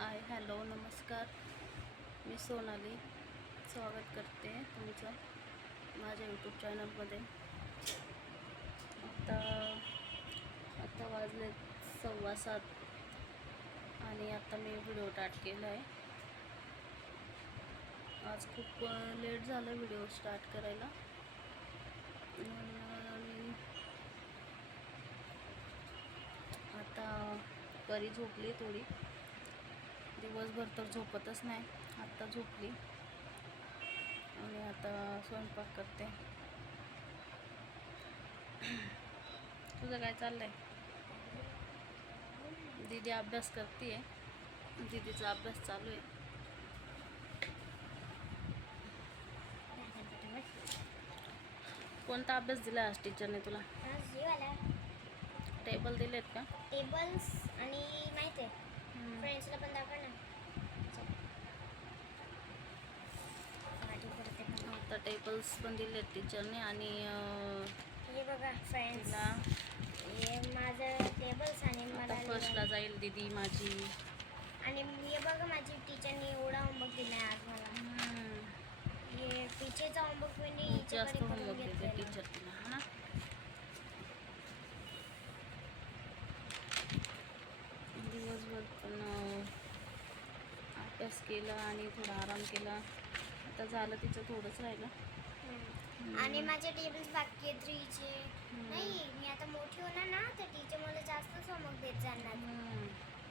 Hi hello नमस्कार. मी सोनाली. स्वागत करते तुमचं माझ्या यूट्यूब चॅनलमध्ये आता आता वाजले सव्वा सात आणि आता मी व्हिडिओ स्टार्ट केला आहे आज खूप लेट झालं व्हिडिओ स्टार्ट करायला. आता परी झोपली थोडी. दिवसभर तर झोपतच नाही. आत्ता झोपली. आणि आता स्वयंपाक करते. तुझं काय चाललंय? दीदी अभ्यास करते दीदीचा अभ्यास चालू आहे कोणता अभ्यास दिला आज टीचरने तुला? टेबल दिलेत का? टेबल्स आणि माहिती आहे फ्रेंड्सला पण दाखव ना. आता टेबल्स पण दिलेत टीचरने आणि हे बघा फ्रेंड्स हे माझं टेबल्स आणि मला फर्स्टला जाईल दीदी माझी. आणि हे बघा माझी टीचरने एवढा होमवर्क दिला आज मला. हे पीछेचा होमवर्क मी जास्त होमवर्क देते. टीचर तिला हा ना दिवसभर पण अं, अभ्यास केला आणि थोडा आराम केला. आता झालं तिचं थोडंच राहिलं. आणि माझे टेबल्स बाकी आहेत थ्रीचे नाही मी आता मोठी होणार ना तर टीचर मला जास्तच होमवर्क देत जाणार.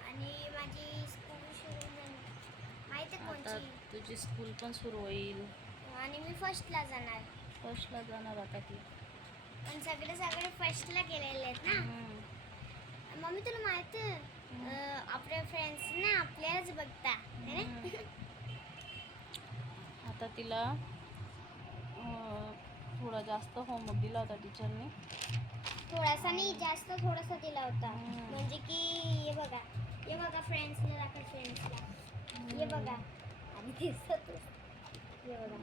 आणि माझी स्कूल सुरू. माहिती कोणची? तुझी स्कूल पण सुरू होईल. आणि मी फर्स्टला जाणार. फर्स्टला जाणार आता ती. पण सगळे सगळे फर्स्टला गेलेले आहेत ना. मम्मी तुला माहिती आपल्या फ्रेंड्स ना आपल्यालाच बघता है ना? आता तिला थोडा जास्त होमवर्क दिला होता टीचरने थोडासा नाही जास्त थोडासा दिला होता. म्हणजे की हे बघा हे बघा फ्रेंड्सला दाखल फ्रेंड्सला हे बघा. आणि दिसत हे बघा.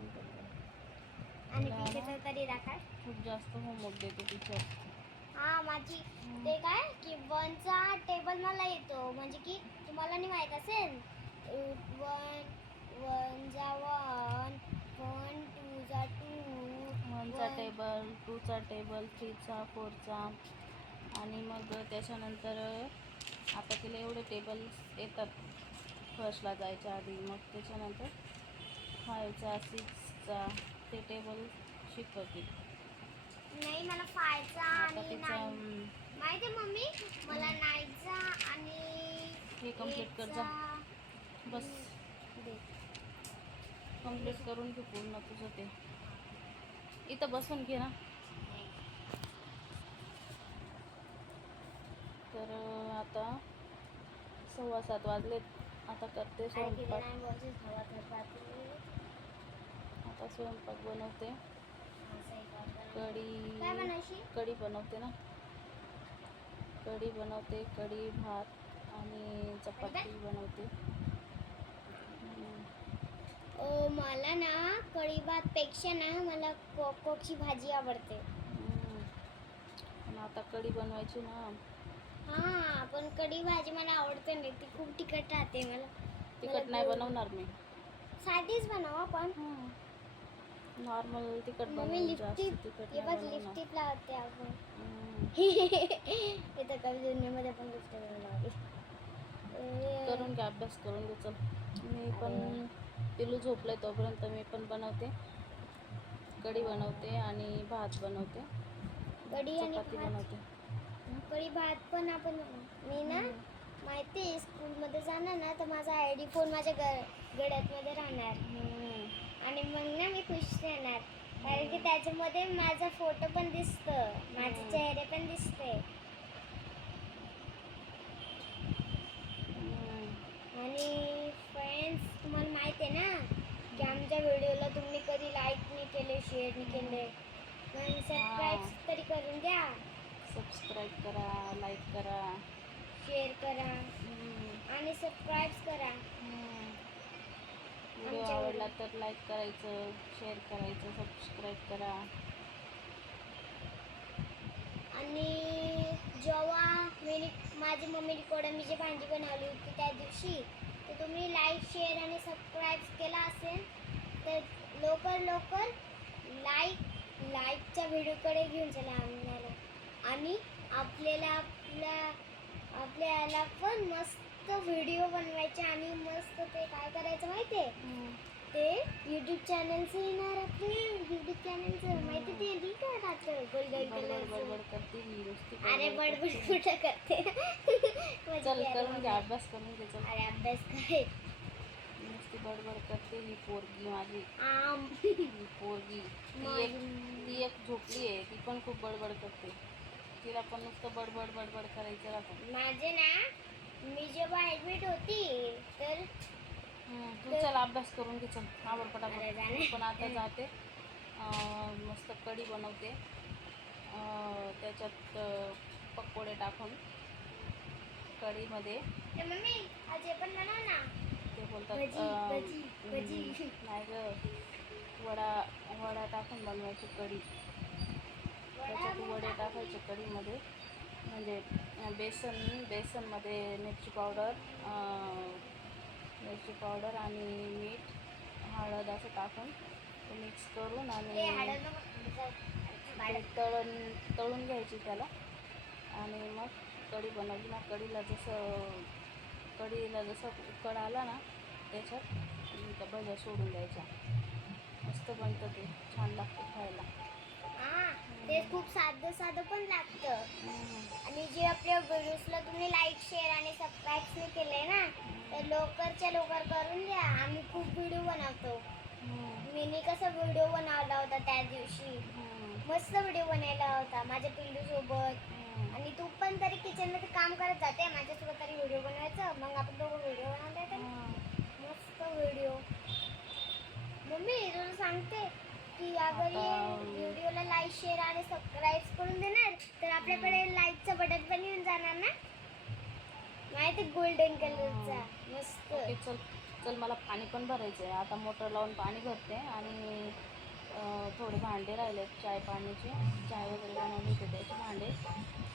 आणि तरी दाखल खूप जास्त होमवर्क देते टीचर हा माझी ते काय की वनचा टेबल मला येतो. म्हणजे की तुम्हाला नाही माहीत असेल? वन वन जा वन वन टू जा टू वनचा टेबल टूचा टेबल थ्रीचा फोरचा. आणि मग त्याच्यानंतर आता तिला एवढे टेबल्स येतात. फर्स्टला जायच्या आधी. मग त्याच्यानंतर फायचा सिक्सचा ते टेबल शिकवतील. नाही मला आता आणि अं, माहिती मम्मी? मला नाईटचा आणि हे कंप्लीट कर जा. बस. दे. कंप्लीट करून घे पूर्ण तुझं ते. इथं बसून घे ना. तर आता सव्वा सात वाजलेत. आता करते स्वयंपाक. नाही. आता स्वयंपाक बनवते. कढी काय कढी बनवते ना. कढी बनवते कढी भात आणि चपाती बनवते. ओ मला ना कढी भात पेक्षा ना मला कोकोची भाजी आवडते. आता कढी बनवायची ना. हा पण कढी भाजी मला आवडते नाही. ती खूप तिखट राहते मला. तिखट नाही बनवणार मी. साधीच बनवा पण. नॉर्मल तिखट बनवून लिपस्टिक तिखट लिपस्टिक लावते आपण. इथं दुनियामध्ये पण लिपस्टिक लावते ए, करून घे अभ्यास करून घे चल. मी पण पिलू झोपलंय तोपर्यंत मी पण बनवते. कढी बनवते आणि भात बनवते. कढी आणि बनवते. कढी भात पण आपण. मी ना माहिती आहे स्कूलमध्ये जाणार ना तर माझा आय डी फोन माझ्या ग गड्यातमध्ये राहणार. आणि मग ना मी खुश राहणार. कारण की त्याच्यामध्ये माझा फोटो पण दिसतं माझे. चेहरे पण दिसते. आणि फ्रेंड्स तुम्हाला माहिती आहे ना की आमच्या व्हिडिओला तुम्ही कधी लाईक नाही केले शेअर नाही केले. पण सबस्क्राईब तरी करून द्या. सबस्क्राईब करा लाईक करा. शेअर करा. आणि सबस्क्राईब करा. व्हिडिओ आवडला तर लाईक करायचं शेअर करायचं सबस्क्राईब करा. आणि जेव्हा मी माझी मम्मीने कोडंबीची भाजी बनवली होती त्या दिवशी तर तर तुम्ही लाईक शेअर आणि सबस्क्राईब केला असेल तर लवकर लवकर लाईक लाईकच्या व्हिडिओकडे घेऊन चला आम्हाला. आणि आपल्याला आपल्या आपल्याला पण मस्त व्हिडिओ बनवायचे आणि मस्त ते काय करायचं माहिती आहे हम्म. ते यूट्यूब चॅनलचं येणार आपलं. यूट्यूब चॅनलचं माहिती ते नाही का राहतं गोल्डन बडबड कलरचं बडबड करते ही नुसती अरे बडबड. कुठं करते? चल मम्मी. अभ्यास करून घे चल. अरे अभ्यास काय? नुसती बडबड करते ही पोरगी माझी. आम. ही पोरगी. ती एक ती एक झोपली आहे ती पण खूप बडबड करते. तिला पण नुसतं बडबड बडबड करायचं राहतं. माझे ना मी जेव्हा ऍडमिट होती तर तू चल अभ्यास करून घे चल. अरे जाणे. मी पण आता जाते. अं, मस्त कढी बनवते. अं, त्याच्यात अं, पकोडे टाकून कढीमध्ये. ए, मम्मी आज हे पण बनव ना. ते बोलतात भजी, अं, भजी, भजी. हम्म, नाही ग. वडा वडा टाकून बनवायची कढी. त्याच्यात वडे टाकायचे कढीमध्ये. म्हणजे बेसन बेसनमध्ये मिरची पावडर मिरची पावडर आणि मीठ हळद असं टाकून मिक्स करून आणि. तळण तळून घ्यायची त्याला. आणि मग कढी बनवली. ना कढीला जसं कढीला जसं उकळ आला ना त्याच्यात त्या भज्या सोडून द्यायच्या. मस्त बनतं ते. छान लागतं खायला. ते खूप साधं साधं पण लागतं. आणि जे आपल्या व्हिडिओजला तुम्ही लाईक शेअर आणि सबस्क्राईब नाही केले ना तर लवकरच्या लवकर करून द्या आम्ही खूप व्हिडिओ बनवतो. हम्म. मीनी कसा व्हिडिओ बनवला होता त्या दिवशी. मस्त व्हिडिओ बनवला होता माझ्या पिल्लूसोबत आणि तू पण तरी किचनमध्ये काम करत जाते. माझ्यासोबत तरी व्हिडिओ बनवायचं. मग आपण दोघं व्हिडिओ बनवता येतात मस्त व्हिडिओ मम्मी तुला सांगते. की अगर ये आता- व्हिडिओला लाईक शेअर आणि सबस्क्राईब करून देणार. तर आपल्याकडे लाईकचं बटन पण येऊन जाणार ना? माहिती गोल्डन कलरचा मस्त. ओके चल. चल मला पाणी पण भरायचं आहे. आता मोटर लावून पाणी भरते आणि अं, थोडे भांडे राहिलेत चाय पाण्याचे. चाय वगैरे बनवून घेते त्याचे भांडे.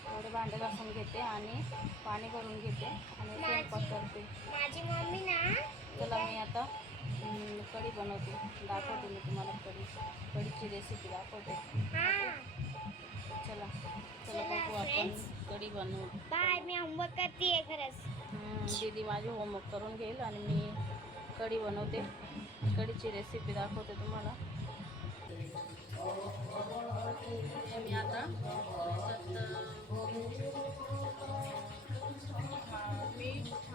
थोडे भांडे घासून घेते आणि पाणी भरून घेते आणि स्वयंपाक करते. माझी मम्मी ना चला मी आता कढी बनवते. दाखवते मी तुम्हाला कढी. कढीची रेसिपी दाखवते. हा चला चला बघू आपण. कढी बनवू. बाय मी होमवर्क करते खरंच. दीदी माझे होमवर्क करून घेईल आणि मी कढी बनवते. कढीची रेसिपी दाखवते तुम्हाला. मी आता मीठ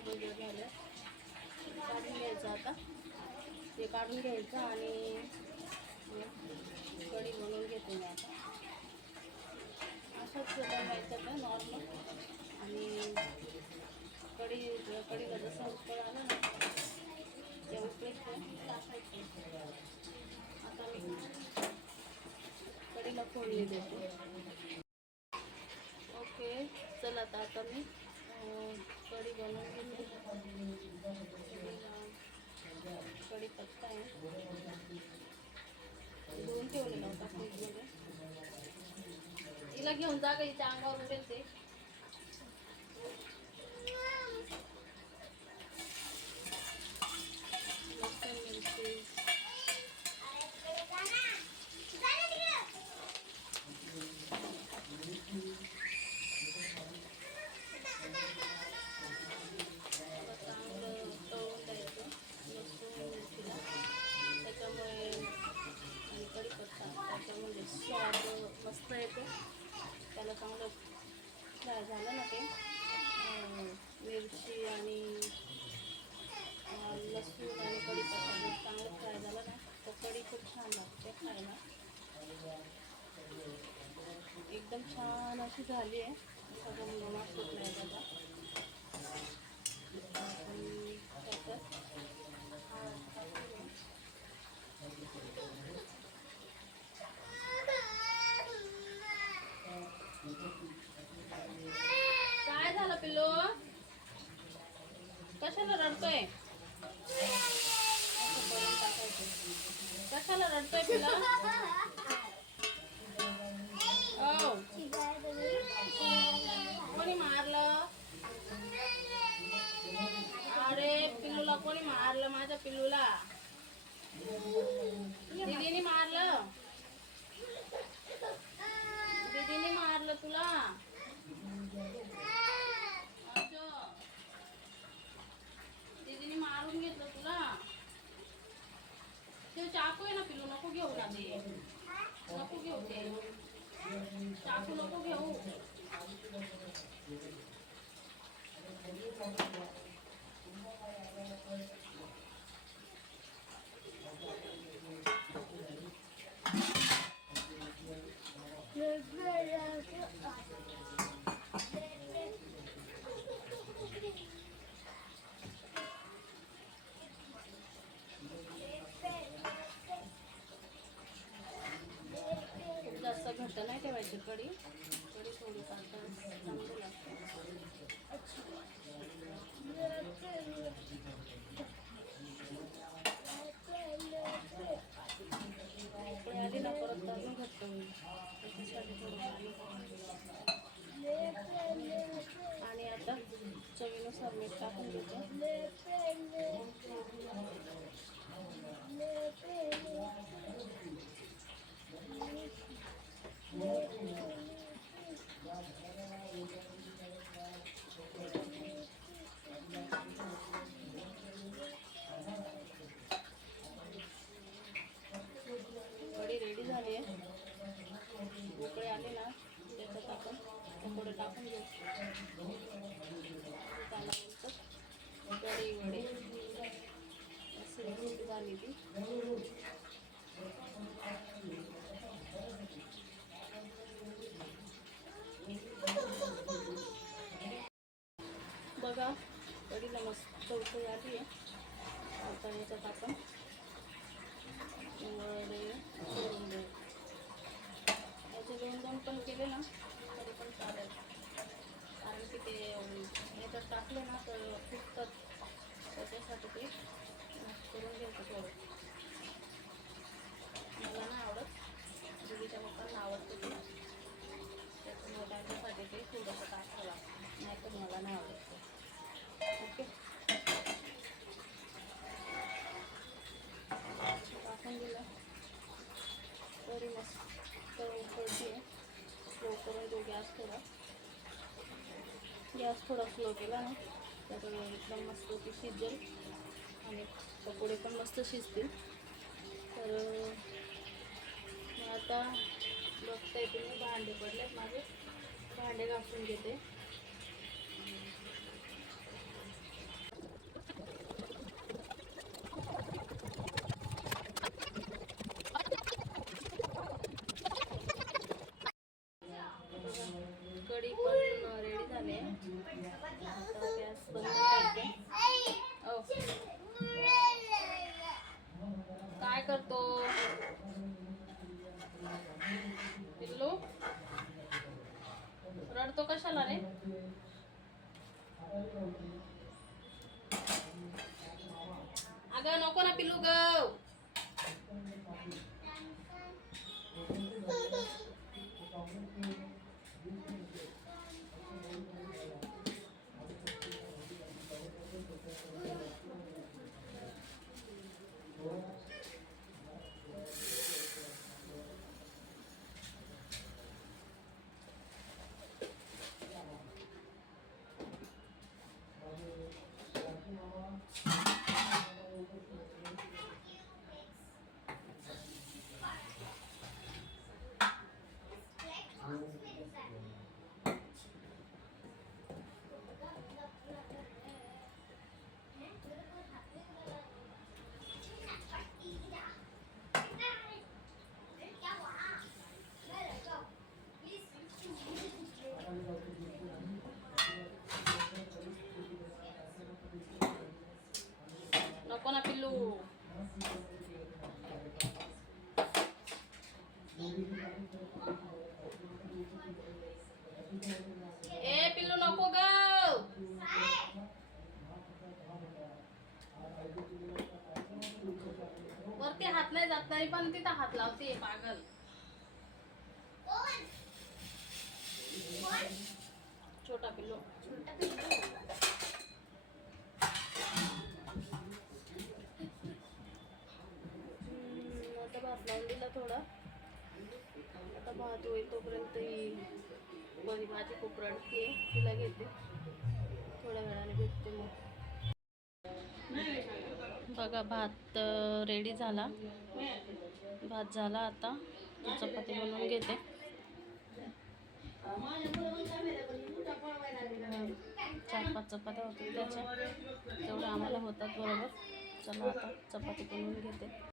बघा झाल्या काढून घ्यायचं आता. ते काढून घ्यायचं आणि कढी बनवून घेते मी आता. असंच बनवायचं का नॉर्मल आणि कढी कढीला जसं उकळ आलं ना त्या उकळीत ते टाकायचं. आता मी कढीला फोडणी देते. ओके चला आता आता मी कढी बनवून घेते. कढीला कढीपत्ता आहे. धुवून ठेवलेला होता फ्रीजमध्ये. तिला घेऊन जा का इथे अंगावर उडेल ते. लसूण मिरची त्याला चांगलं तळून द्यायचं लसूण मिरचीला त्याच्यामुळे आणि कढीपत्ता त्याच्यामध्ये स्वाद मस्त येतो त्याला चांगलं फ्राय झालं ना ते. मिरची आणि लसूण आणि कढीपत्ता. चांगलं फ्राय झालं ना. तर कढी खूप छान लागते खायला. एकदम छान अशी झाली आहे. सगळं लोणा फ्राय आहे त्याचा आणि त्याच्यात हा टाकून काय झालं पिल्लू कशाला रडतोय? कशाला रडतोय तुला? हो. कोणी मारलं? अरे पिल्लूला कोणी मारलं? माझ्या पिल्लूला. दीदीने मारलं. दीदीने मारलं तुला अच्छा. दीदीने मारून घेतलं तुला ते चाकू आहे ना पिल्लू नको घेऊ ना ते नको घेऊ ते चाकू नको घेऊ खूप जास्त नाही ठेवायची कढी. कढी थोडी पातळ चांगली लागते. उकळी आली ना परत अजून घट्ट होईल. त्याच्यासाठी थोडं आणि आता चवीनुसार मीठ टाकून देतो कढी रेडी झाली आहे उकळे आले ना त्याच्यात आपण थोडं टाकून घेऊ त्याला बोलतात कढी वडे अशी रेसिपी झाली ती बघा. कढीला मस्त उकळी आली आहे. आता याच्यात आपण वडे सोडून देऊ याचे दोन दोन पण केले ना तरी पण चालेल कारण की ते अं, याच्यात टाकले ना तर फुटतात त्याच्यासाठी ते करून घ्यायचं थोडं मला नाही आवडत दिदीच्या पप्पांना आवडतं ते त्याच्यामुळे त्यांच्यासाठी ते थोडंसं टाकावं लागतं नाही तर मला नाही आवडत ते ओके टाकून दिलं तरी मस्त उकळती आहे स्लो करून तो गॅस थोडा गॅस थोडा स्लो केला ना तर एकदम मस्त ती शिजेल. आणि पकोडे पण मस्त शिजतील. तर मग आता बघताय तुम्ही भांडे पडलेत माझे. भांडे घासून घेते. program. तरी पण तिथं हात लावते पागल. छोटा पिल्लो. छोटा आता भात लावून दिला थोडा. आता भात होईल तोपर्यंत ही बरी माझी खूप रडते तिला घेते. थोड्या वेळाने भेटते मग. बघा भात रेडी झाला. भात झाला आता. चपाती बनवून घेते. चार पाच चपात्या होतात त्याच्या. तेवढ्या आम्हाला होतात बरोबर. चला आता चपाती बनवून घेते.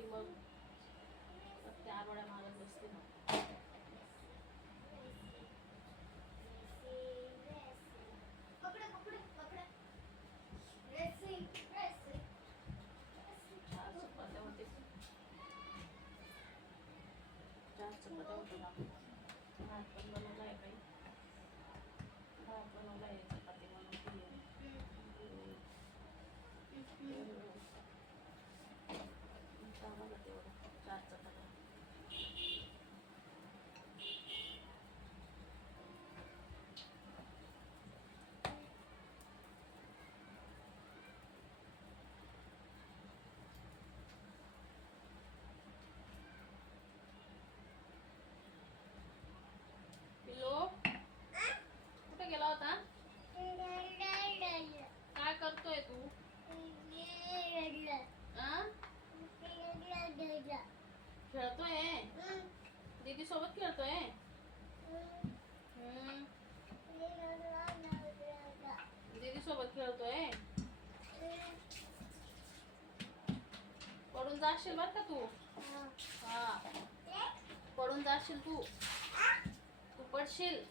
की मग त्या वड्या मागत असते ना. चार चपात्या होत्या जाशील बर का तू? हा. पडून जाशील तू. तू पडशील.